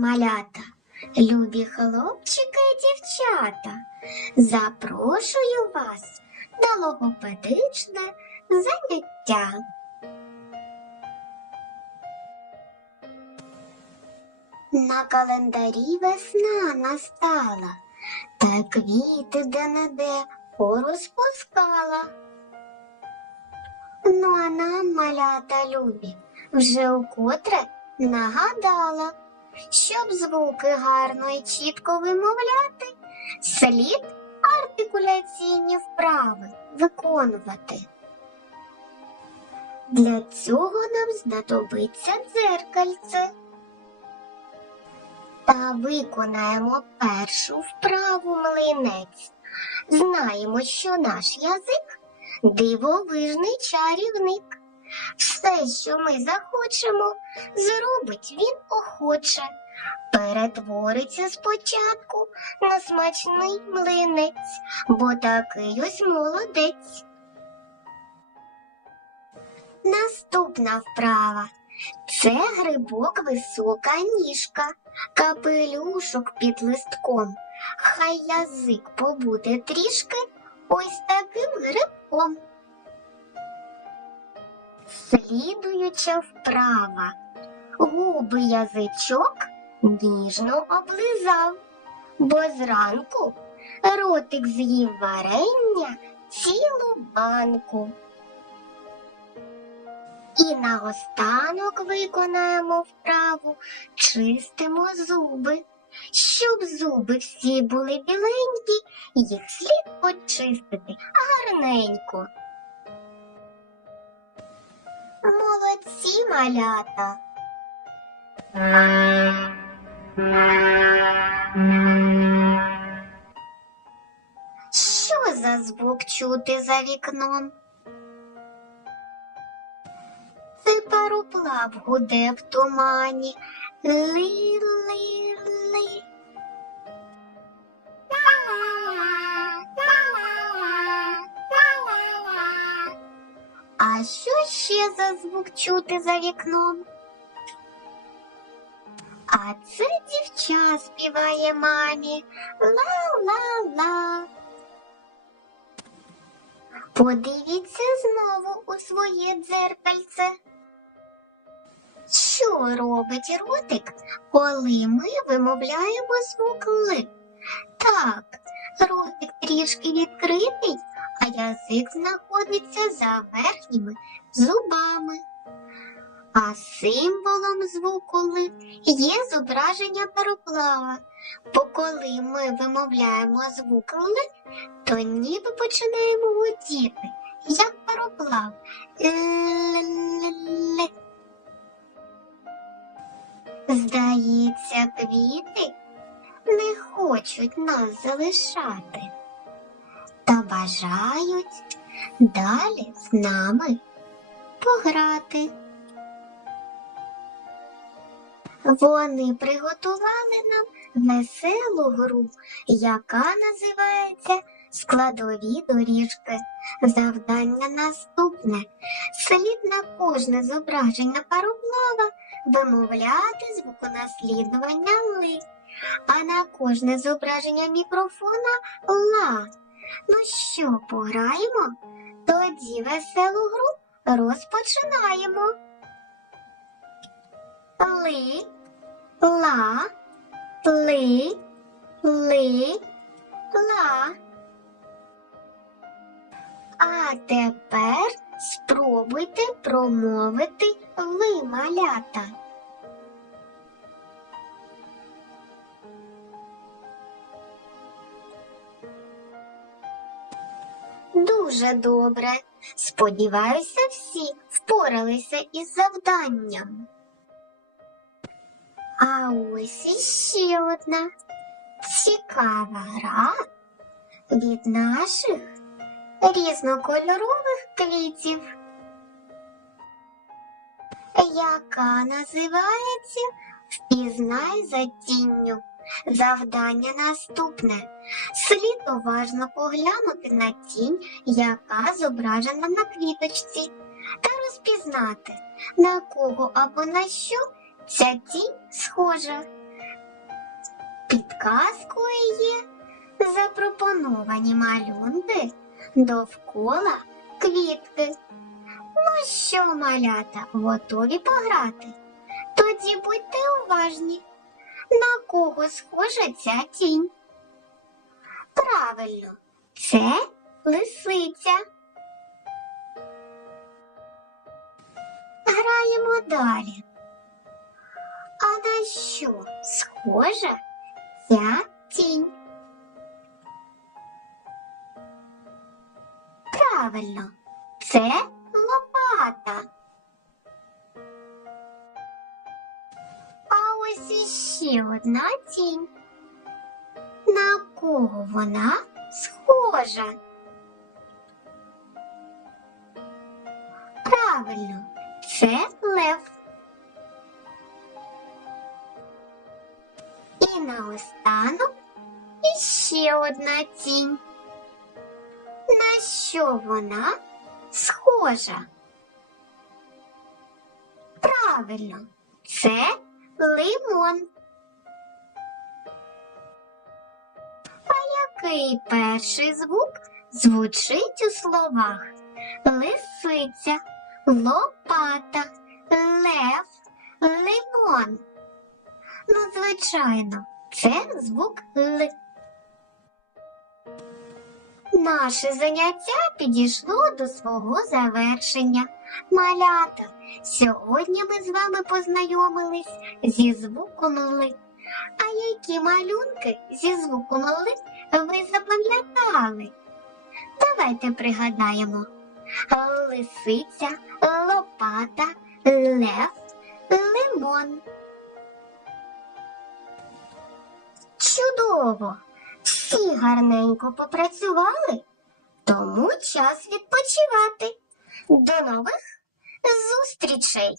малята, любі хлопчики і дівчата, запрошую вас на логопедичне заняття. На календарі весна настала, та квіти де-не-де порозпускала. Ну, а нам, малята любі, вже укотре нагадала, щоб звуки гарно і чітко вимовляти, слід артикуляційні вправи виконувати. Для цього нам знадобиться дзеркальце. Та виконаємо першу вправу млинець. Знаємо, що наш язик дивовижний чарівник. Все, що ми захочемо, зробить він охоче. Перетвориться спочатку на смачний млинець, бо такий ось молодець. Наступна вправа. Це грибок висока ніжка, капелюшок під листком. Хай язик побуде трішки ось таким грибком. Слідуюча вправа. Губи язичок ніжно облизав, бо зранку ротик з'їв варення цілу банку. І наостанок виконаємо вправу, чистимо зуби. Щоб зуби всі були біленькі, їх слід почистити гарненько. Молодці малята. Що за звук чути за вікном? Це пароплав гуде в тумані. Ли-ли-ли. Що ще за звук чути за вікном? А це дівча співає мамі. Ла-ла-ла. Подивіться знову у своє дзеркальце. Що робить ротик, коли ми вимовляємо звук Л? Так, ротик трішки відкритий, а язик знаходиться за верхніми зубами. А символом звуку Л є зображення пароплава. Бо коли ми вимовляємо звук Л, то ніби починаємо гудіти, як пароплав. Л-л-л. Здається, квіти не хочуть нас залишати бажають далі з нами пограти. Вони приготували нам веселу гру, яка називається складові доріжки. Завдання наступне. Слід на кожне зображення пароплава вимовляти звуконаслідування ли, а на кожне зображення мікрофона ла. Ну що, пограємо? Тоді веселу гру розпочинаємо. Ли, ла, ли, ли, ла. А тепер спробуйте промовити ви, малята. Дуже добре. Сподіваюся, всі впоралися із завданням. А ось іще одна цікава гра від наших різнокольорових квітів, яка називається Впізнай за тінню. Завдання наступне. Слід уважно поглянути на тінь, яка зображена на квіточці, та розпізнати, на кого або на що ця тінь схожа. Підказкою є запропоновані малюнки довкола квітки. Ну що, малята, готові пограти? Тоді будьте уважні. На кого схожа ця тінь? Правильно, це лисиця. Граємо далі. А на що схожа ця тінь? Правильно, це лопата. Ось іще одна тінь. На кого вона схожа? Правильно, це лев. І наостанок іще одна тінь. На що вона схожа? Правильно, це лимон. А який перший звук звучить у словах? Лисиця, лопата, лев, лимон. Ну, звичайно, це звук Л. Наше заняття підійшло до свого завершення. Малята, сьогодні ми з вами познайомились зі звуком Л. А які малюнки зі звуком Л ви запам'ятали? Давайте пригадаємо. Лисиця, лопата, лев, лимон. Чудово! Всі гарненько попрацювали, тому час відпочивати. До нових зустрічей!